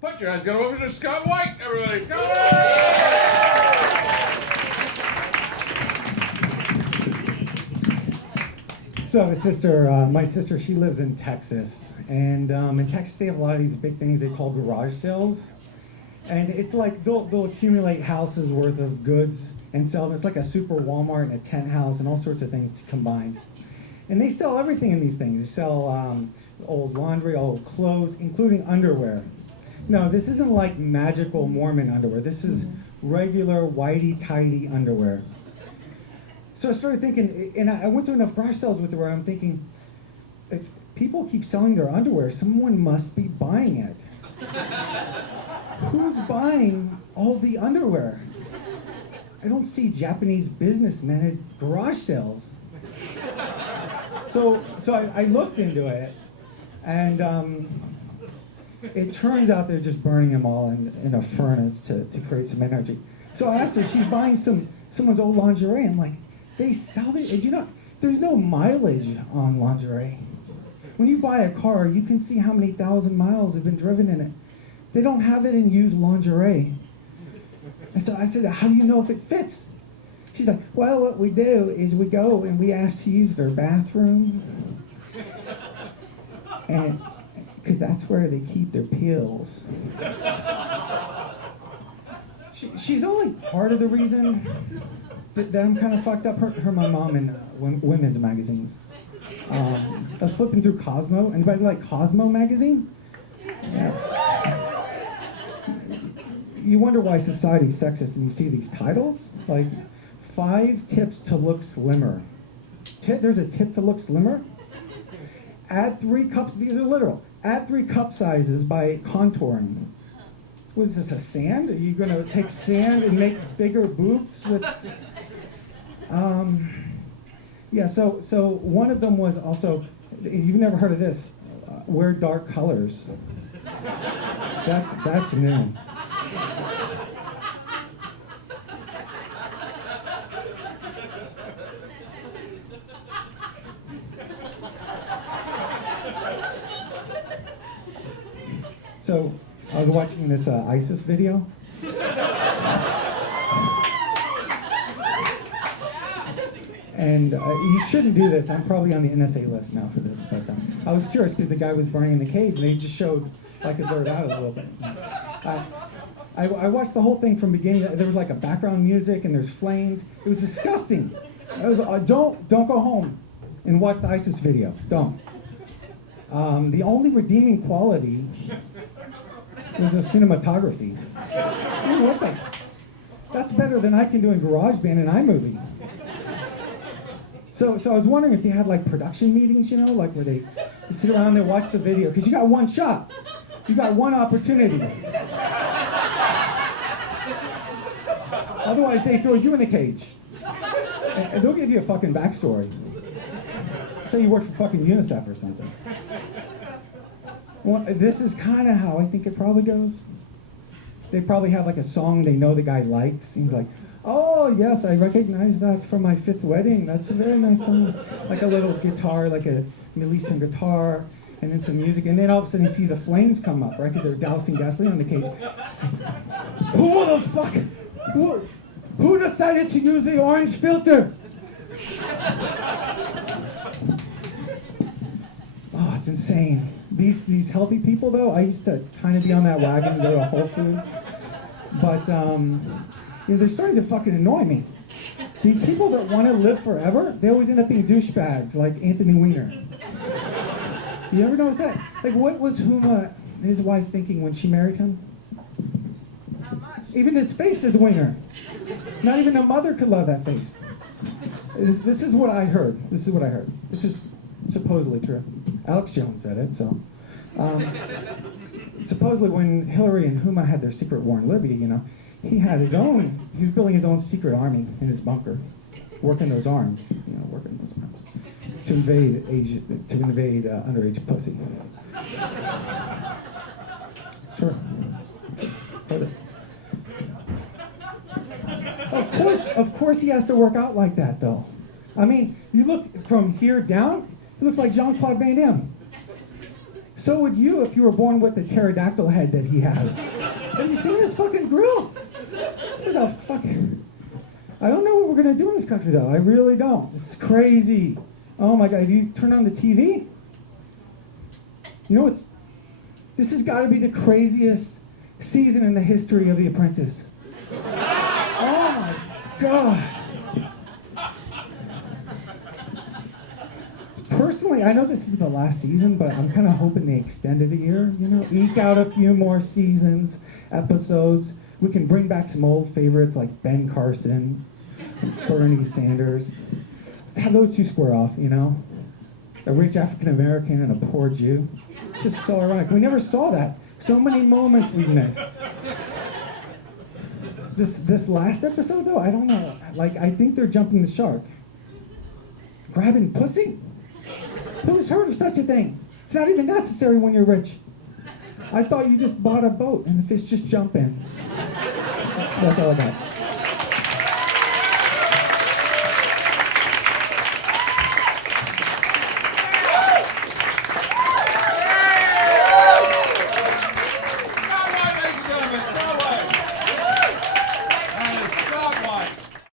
Put your hands together for Mr. Scott White, everybody. Scott White! So I have a sister, my sister, she lives in Texas. And in Texas, they have a lot of these big things they call garage sales. And it's like they'll accumulate houses worth of goods and sell them. It's like a super Walmart and a tent house and all sorts of things combined. And they sell everything in these things. They sell old laundry, old clothes, including underwear. No, this isn't like magical Mormon underwear. This is regular whitey-tighty underwear. So I started thinking, and I went to enough garage sales with her where I'm thinking, if people keep selling their underwear, someone must be buying it. Who's buying all the underwear? I don't see Japanese businessmen at garage sales. So I looked into it, and it turns out they're just burning them all in a furnace to create some energy. So I asked her, she's buying someone's old lingerie. I'm like, they sell it. Do you know, there's no mileage on lingerie. When you buy a car, you can see how many thousand miles have been driven in it. They don't have it in used lingerie. And so I said, how do you know if it fits? She's like, well, what we do is we go and we ask to use their bathroom. And because that's where they keep their pills. She's only part of the reason that I'm kind of fucked up. Her my mom in women's magazines. I was flipping through Cosmo. Anybody like Cosmo magazine? Yeah. You wonder why society's sexist, and you see these titles like 5 tips to look slimmer. There's a tip to look slimmer. Add 3 cups. These are literal. Add 3 cup sizes by contouring. What is this, a sand? Are you going to take sand and make bigger boobs with? Yeah. So one of them was also. You've never heard of this? Wear dark colors. So that's new. So I was watching this ISIS video. And you shouldn't do this. I'm probably on the NSA list now for this. But I was curious because the guy was burning in the cage, and they just showed like a blurred out a little bit. I watched the whole thing from beginning. There was like a background music, and there's flames. It was disgusting. It was don't go home and watch the ISIS video. Don't. The only redeeming quality was the cinematography. Ooh, what the? That's better than I can do in GarageBand and iMovie. So I was wondering if they had like production meetings, you know, like where they sit around and they watch the video, because you got one shot, you got one opportunity. Otherwise, they throw you in the cage, and they'll give you a fucking backstory. Say you work for fucking UNICEF or something. Well, this is kind of how I think it probably goes. They probably have like a song they know the guy likes. He's like, oh yes, I recognize that from my 5th wedding. That's a very nice song. Like a little guitar, like a Middle Eastern guitar, and then some music. And then all of a sudden he sees the flames come up, right? Because they're dousing gasoline on the cage. So, who the fuck? Who decided to use the orange filter? Oh, it's insane. These healthy people, though, I used to kind of be on that wagon, go to Whole Foods. But, they're starting to fucking annoy me. These people that want to live forever, they always end up being douchebags, like Anthony Weiner. You ever notice that? Like, what was Huma, his wife, thinking when she married him? Not much. Even his face is Weiner. Not even a mother could love that face. This is what I heard. This is supposedly true. Alex Jones said it, so. Supposedly when Hillary and Huma had their secret war in Libya, you know, he was building his own secret army in his bunker, working those arms, to invade underage pussy. It's true. Heard it. Of course he has to work out like that, though. I mean, you look from here down, he looks like Jean-Claude Van Damme. So would you if you were born with the pterodactyl head that he has. Have you seen his fucking grill? What the fuck? I don't know what we're gonna do in this country though. I really don't. It's crazy. Oh my God, you turn on the TV? You know this has got to be the craziest season in the history of The Apprentice. Oh my God. Personally, I know this is the last season, but I'm kind of hoping they extend it a year, eke out a few more seasons, episodes. We can bring back some old favorites like Ben Carson, Bernie Sanders. Let's have those two square off, A rich African American and a poor Jew. It's just so ironic. We never saw that. So many moments we missed. This last episode, though, I don't know. I think they're jumping the shark. Grabbing pussy? Who's heard of such a thing? It's not even necessary when you're rich. I thought you just bought a boat and the fish just jump in. That's all I got.